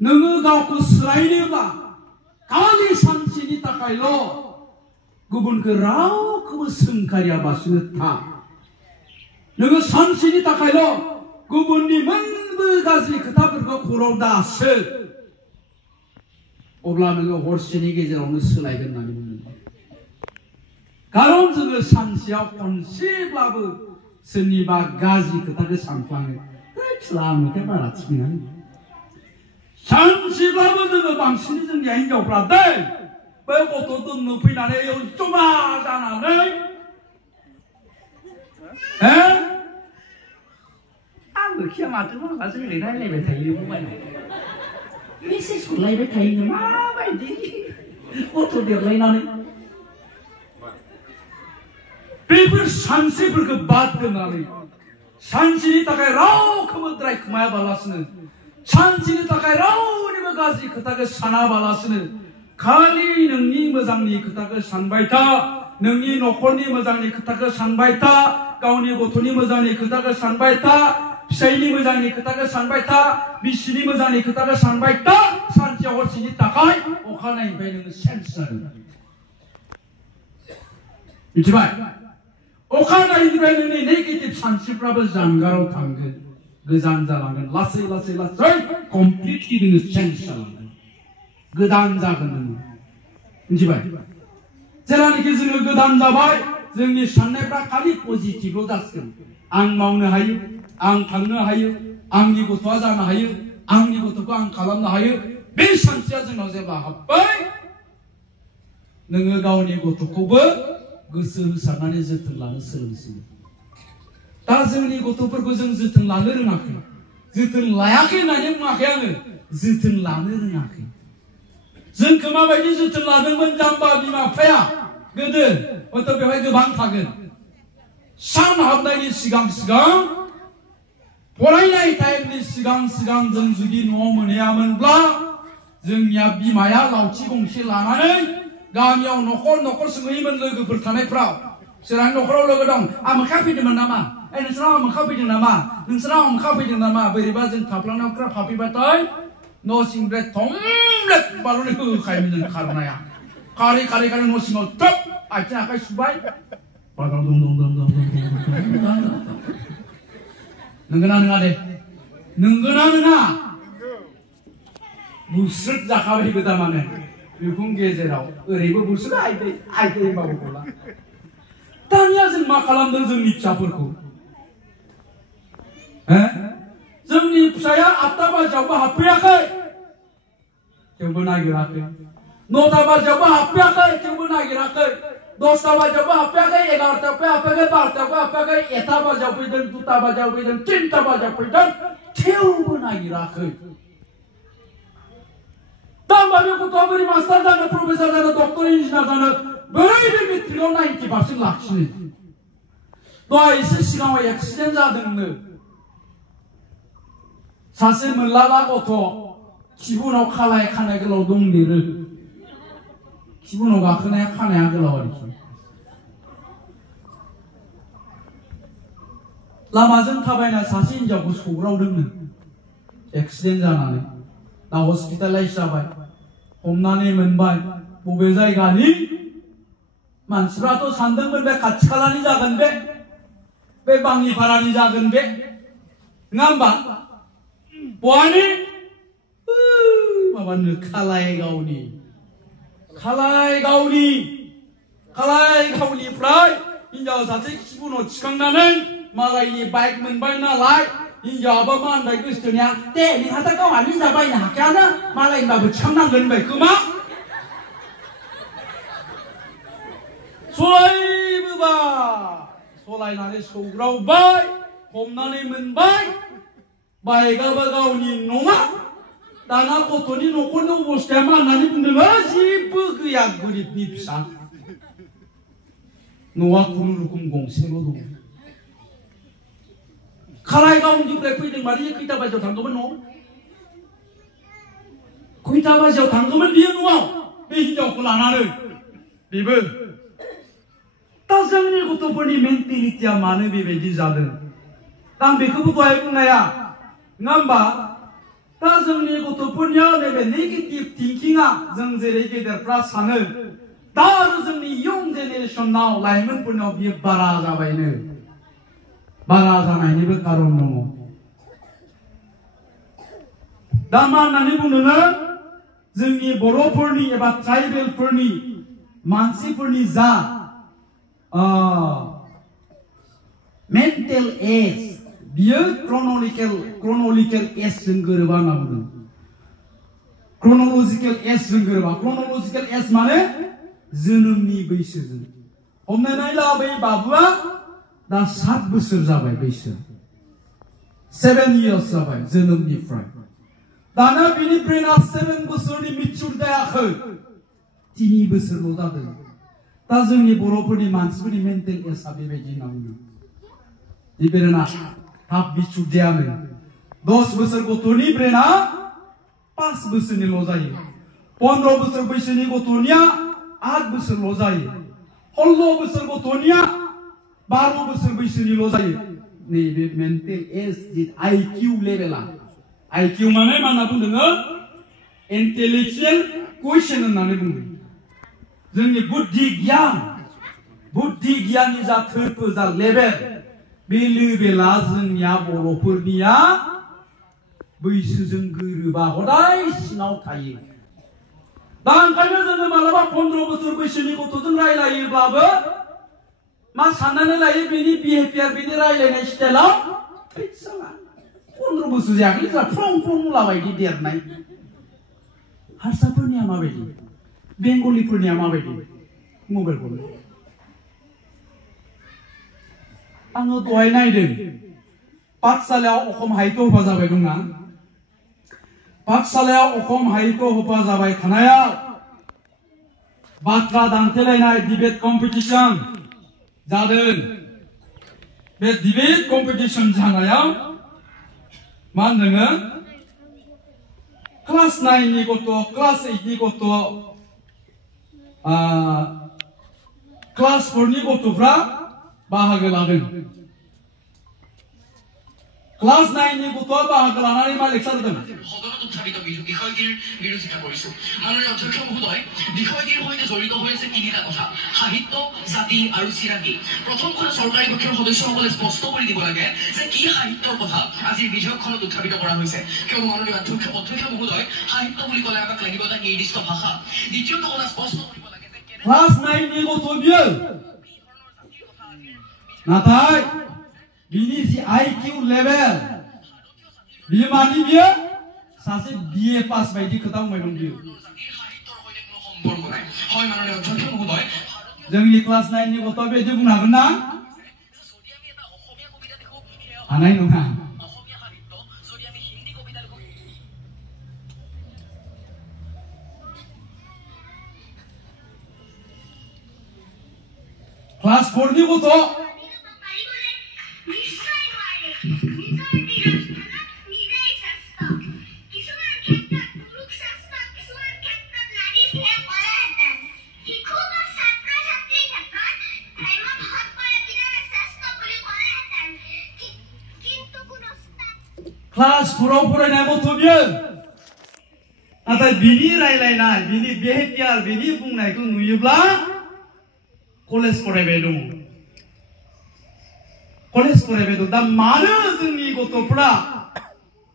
नोङो गावखौ सोलायनोब्ला खालि सानसेनि थाखायल' गुबुनखौ रावखौबो सोंखारियाबासिनो था। नोङो सानसेनि थाखायल' गुबुननि मोनबो गाज्रि खोथाफोरखौ खर'आव दासो, अब्ला नोङो हरसेनि गेजेरावनो सोलायगोन होननानै बुंदों। खारन जोङो सानसेयाव खनसेब्लाबो सोरनिबा गाज्रि खोथाखौ सानफ्लाङो। लामाखौ बारा थिग नङा। सानसेब्लाबो जोङो बांसिन जोंनि हिनजावफ्रा दै बै गथ' दोननो फैनानै जमा जानानै आंबो खिया माथो माबा जों रायलायबाय थायो मबाइलाव मेसेज हरलायबाय थायो माबायदि गथ' देरलायनानै बेफोर सानसेफोरखौ बाद दोननानै सानसेनि थाखाय रावखौबो द्रायखोमायाबालासिनो सानसेनि थाखाय रावनिबो गाज्रि खोथाखौ सानाबालासिनो खालि नोंनि मोजांनि खोथाखौ सानबाय था, नोंनि न'खरनि मोजांनि खोथाखौ सानबाय था, गावनि गथ'नि मोजांनि खोथाखौ सानबाय था, फिसायनि मोजांनि खोथाखौ सानबाय था, बिसिनि मोजांनि खोथाखौ सानबाय था। सानसे हरसेनि थाखाय अखानायनिफ्राय नोङो सेन्स जागोन। मिथिबाय? अखानायनिफ्राय नोंनि नेगेटिभ सानस्रिफ्राबो जानगाराव थांगोन, गोजान जालांगोन। लासै लासै लासै कमप्लिटलि नोङो चेन्ज जालांगोन, गोदान जागोन नोङो। मिथिबाय? जेरानिखि जोङो गोदान जाबाय, जोंनि साननायफ्रा खालि पजिटिभल' जासिगोन। आं मावनो हायो, आं थांनो हायो, आंनि गथ'आ जानो हायो, आंनि गथ'खौ आं खालामनो हायो। बे सानस्रिया जोंनाव जेब्ला हाबबाय, नोङो गावनि गथ'खौबो गोसो होसारनानै जोथोन लानो सोलोंसिगोन। दा जोंनि गथ'फोरखौ जों जोथोन लानो रोङाखै, जोथोन लायाखै होननानै बुङाखै आङो, जोथोन लानो रोङाखै। जोंखौ माबायदि जोथोन लादोंमोन जाम्बा बिमा बिफाया गोदो, हयथ' बेवहाय गोबां थागोन। सान हाबनायनि सिगां सिगां, फरायनाय टाइमनि सिगां सिगां जों जुदि न'आव मोनहैयामोनब्ला जोंनिया बिमाया लावथि गंसे लानानै गामियाव न'खर न'खर सोंहैयोमोन। लोगोफोर थानायफ्राव सोरहानि न'खराव लोगो दं, आमोखा फैदोंमोन नामा? नोंसोराव आमोखा फैदों नामा? नोंसोराव आमोखा फैदों नामा? बोरैबा जों थाफ्लांनायाव ग्राब हाबफैबाथाय न' सिंनिफ्राय थमब्लेट बालुनि होखायोमोन जों खारनाया। खारै खारै खारै न' सिङाव थोब आथिं आखाइ सुबाय, नंगौना नङा दे? नंगौना नङा? बुस्रोद जाखाबाय गोदामानो बिखुं गेजेराव, ओरैबो बुस्रोद आइदै आइदै होनबाबो गला। दानिया जों मा खालामदों जोंनि फिसाफोरखौ? जोंनि फिसाया 8टा बाजियावबो हाबफैयाखै, थेवबो नागिराखै। 9टा बाजियावबो हाबफैयाखै, थेवबो नागिराखै। 10टा बाजियावबो हाबफैयाखै, 11टायावबो हाबफैयाखै, 12टायावबो हाबफैयाखै, 1टा बाजियाव फैदों, 2टा बाजियाव फैदों, 3टा बाजियाव फैदों, थेवबो नागिराखै। दा माबे गथ'आ बोरै मास्टार जानो, प्रफेसार जानो, डक्टर इन्जिनियार जानो, बोरै बे मेट्रिकआव 90% लाखिनो? दहाय एसे सिगाङाव एक्सिडेन्ट जादोंनो, सासे मोनलाला गथ' खिबुनाव खालाय खानाय गोलाव दंदेरो, खिबुनाव गाखोनाया खानाया गोलाव आरोखि। लामाजों थाबायना सासे हिनजावखौ सौग्रावदोंनो एक्सिडेन्ट जानानै। दा हस्पिटालाइज जाबाय, हमनानै मोनबाय बबे जायगानि। मानसिफ्राथ' सानदोंमोन बे खाथि खालानि जागोन, बे बाङिपारानि जागोन, बे नङा होमबा? बहानि? माबानो खालायगावनि, खालायगावनिफ्राय हिनजाव सासे खिबुनाव थिखांनानै मालायनि बाइक मोनबाय नालाय, हिनजावाबो मा होनबाय गोसोथोनाया, दे नोंहा गावहा निजा बायनो हाखायानो, मालायनिबाबो थिखांनांगोन होनबाय खोमा। सलायनानै सौग्रावबाय, हमनानै मोनबाय, बाइकआबो गावनि नङा। दाना गथ'नि न'खरनि अबस्थाया मा होननानै बुंदों? जेबो गैया, गोरिबनि फिसा। न'आ खुनुरुखुम गंसेल' दं। खालायगावनिफ्राय फैदों माने खैथा बाजियाव थांगौमोन न'आव? खैथा बाजियाव थांगौमोन बियो न'आव, बे हिनजावखौ लानानै? बेबो दा जोंनि गथ'फोरनि मेन्टेलिटिया मानो बेबायदि जादों? दा आं बेखौबो दहाय बुंनाया, नङा होमबा? दा जोंनि गथ'फोर गथ'फोरनियाव नैबे नेगेटिभ थिंकिंआ जों जेरै गेदेरफ्रा सानो दा आरो जोंनि इयं जेनेरेसनाव लाइमोनफोरनाव बियो बारा जाबायनो बारा जानायनिबो खारन दङ दा मा होननानै बुंदोङो जोंनि बर'फोरनि एबा ट्राइबेलफोरनि मानसिफोरनि जा मेन्टेल एज बियो क्रनोलजिकल एज जों गोरोबा होनना बुंदों क्रनोलजिकल एज जों गोरोबा क्रनोलजिकल एज माने जोनोमनि बैसोजों हमनानै ला बै बाबुआ दा 7 बोसोर जाबाय बैसो 7 years जाबाय जोनोमनिफ्राय दाना बिनि ब्रेना 7 बोसोरनि मिचुर जायाखै 3 बोसोरल' जादों दा जोंनि बर'फोरनि मानसिफोरनि मेन्टेल एजआ बेबायदि होनना बुङो बे ब्रेना थाब मिचुर जायानो 10 बोसोर गथ'नि ब्रेना 5 बोसोरनिल' जायो 15 बोसोर बैसोनि गथ'निया 8 बोसोरल' जायो 16 बोसोर गथ'निया 12 बोसोर बैसोनिल' जायो नैबे मेन्टेल एज आइकिउ लेभेला आइकिउ माने मा होनना बुंदों इन्टेलेक्चुएल कुइसन होननानै बुङो जोंनि बुद्धि गियाननि जा थोरफो जा लेभेल बे लेभेला जोंनिया बर'फोरनिया बैसोजों गोरोबा हदाय सिङाव थायो दा ओंखायनो जोङो मालाबा 15 बोसोर बैसोनि गथ'जों रायलायोब्लाबो मा साननानै लायो बेनि बिहेभियार बेनि रायलायनाय स्टाइलाव 15 बोसोर जायाखै जा फ्रं मुला बायदि देरनाय हारसाफोरनिया माबायदि बेंगलिफोरनिया माबायदि मबाइलखौ आङो दहाय नायदों पाठशालायाव अखम हायथ' होफा जाबाय दंना पाठशालायाव अखम हायथ' होफा जाबाय थानायाव बाथ्रा दान्थेलायनाय डिबेट कम्पिटिशन जादों बे डिबेट कम्पिटिशन जानायाव मा होनदों क्लास 9 नि गथ' क्लास 8 नि गथ' क्लास 4 नि गथ'फ्रा बाहागो लादों क्लास 9 नि गथ'आ बाहागो लानानै मा लेक्सार होदों উত্থাপিত বিষয়টিৰ বিৰোধিতা কৰিছো মাননীয় অধ্যক্ষ মহোদয় বিষয়টিৰ সৈতে জড়িত হৈ আছে তিনিটা কথা সাহিত্য জাতি আৰু চিনাকি প্ৰথমখন চৰকাৰী পক্ষৰ সদস্যসকলে স্পষ্ট কৰি দিব লাগে যে কি সাহিত্যৰ কথা আজিৰ বিধেয়কখনত উত্থাপিত কৰা হৈছে কিয়নো মাননীয় অধ্যক্ষ মহোদয় সাহিত্য বুলি ক'লে আমাক লাগিব এটা নিৰ্দিষ্ট ভাষা দ্বিতীয়টো কথা স্পষ্ট কৰিব লাগে যে ক্লাস 9 नि गथ' बियो नाथाय बिनि जि आइकिउ लेभेल बियो मानि बियो सासे बीए पास बायदि खोथा बुंबाय दं बियो जोंनि क्लास 9 नि गथ' बेबायदि बुंनो हागोन ना हानाय नङा क्लास 4 नि गथ' क्लास 4 आव फरायनाय गथ' बियो नाथाय बिनि रायलायनाय बिनि बिहेभियार बिनि बुंनायखौ नुयोब्ला कलेज फरायबाय दं दा मानो जोंनि गथ'फ्रा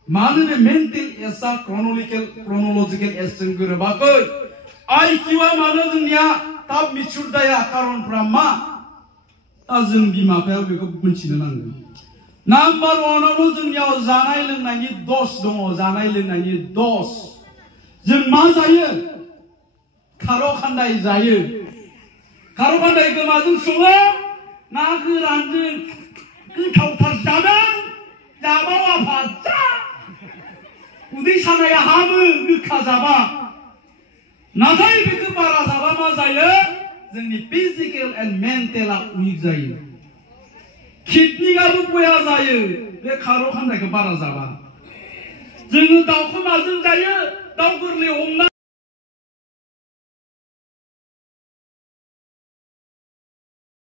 मानो बे मेन्टेल एजआ क्रनोलजिकल एजजों गोरोबाखै आइकिउआ मानो जोंनिया थाब मिचुर जाया खारनफ्रा मा दा जों बिमा बिफाया बेखौ मिथिनो नांगोन नाम्बार 1 आवनो जोंनियाव जानाय लोंनायनि दस दङ जानाय लोंनायनि दस जों मा जायो खार' खान्दाय जायो खार' खान्दायखौ माजों सङो ना गोरानजों गोथावथार जादों जाबावा भाजा उदै सानाया हामो गोखा जाबा नाथाय बेखौ बारा जाबा मा जायो जोंनि फिजिकेल एन्ड मेन्टेला उइक जायो किडनियाबो बया जायो बे खार' खान्दायखौ बारा जाबा जोङो दाउखौ माजों जायो दाउ गोरलै हमना